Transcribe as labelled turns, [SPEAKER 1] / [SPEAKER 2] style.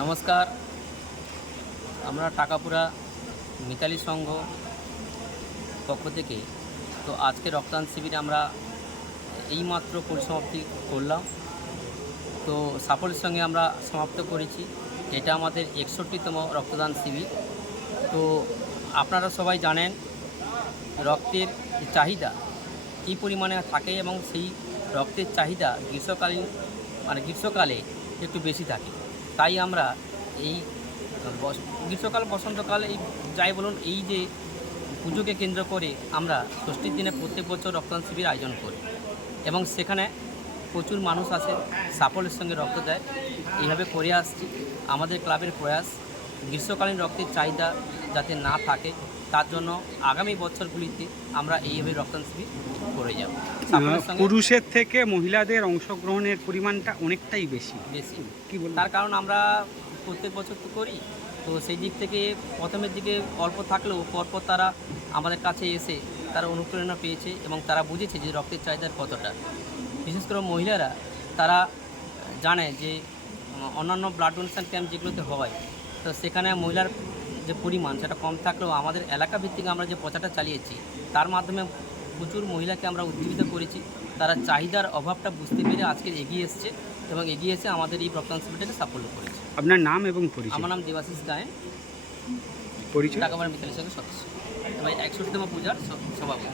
[SPEAKER 1] নমস্কার। আমরা টাকাপুরা মিতালি সংঘ পক্ষ থেকে, তো আজকে রক্তদান শিবিরে আমরা এইমাত্র পরিসমাপ্তি করলাম। তো সাফল্যের সঙ্গে আমরা সমাপ্ত করেছি এটা আমাদের একষট্টিতম রক্তদান শিবির। তো আপনারা সবাই জানেন রক্তের চাহিদা কী পরিমাণে থাকে এবং সেই রক্তের চাহিদা গ্রীষ্মকালীন মানে গ্রীষ্মকালে একটু বেশি থাকে। তাই আমরা এই গ্রীষ্মকাল, বসন্তকাল, এই যাই বলুন, এই যে পুজোকে কেন্দ্র করে আমরা ষষ্ঠীর দিনে প্রত্যেক বছর রক্তদান শিবির আয়োজন করি। এবং সেখানে প্রচুর মানুষ আসে, সাফল্যের সঙ্গে রক্ত দেয়। এইভাবে করে আসছি। আমাদের ক্লাবের প্রয়াস, গ্রীষ্মকালীন রক্তের চাহিদা যাতে না থাকে তার জন্য আগামী বছরগুলিতে আমরা এইভাবে রক্তদান শিবির করে যাব।
[SPEAKER 2] পুরুষের থেকে মহিলাদের অংশগ্রহণের পরিমাণটা অনেকটাই বেশি।
[SPEAKER 1] বেশি।
[SPEAKER 2] কি বলব?
[SPEAKER 1] তার কারণ আমরা প্রত্যেক বছর তো করি। তো সেই দিক থেকে প্রথমের দিকে অল্প থাকলেও পরপর তারা আমাদের কাছে এসে তারা অনুপ্রেরণা পেয়েছে এবং তারা বুঝেছে যে রক্তের চাহিদার কতটা। বিশেষ করে মহিলারা তারা জানে যে অন্যান্য ব্লাড ডোনেশন ক্যাম্প যেগুলোতে হয় তো সেখানে মহিলার যে পরিমাণ সেটা কম থাকলেও আমাদের এলাকা ভিত্তিক আমরা যে প্রচারটা চালিয়েছি তার মাধ্যমে প্রচুর মহিলাকে আমরা উজ্জীবিত করেছি। তারা চাহিদার অভাবটা বুঝতে পেরে আজকে এগিয়ে এসছে এবং এগিয়ে এসে আমাদের এই শিবিরটাকে সাফল্য করেছে।
[SPEAKER 2] আপনার নাম এবং পরিচয়?
[SPEAKER 1] আমার নাম দেবাশিস গায়েন।
[SPEAKER 2] পরিচয়?
[SPEAKER 1] টাকাবার মিতালি সঙ্গে সদস্য। এবং একষট্টিতম পূজার সভাপতি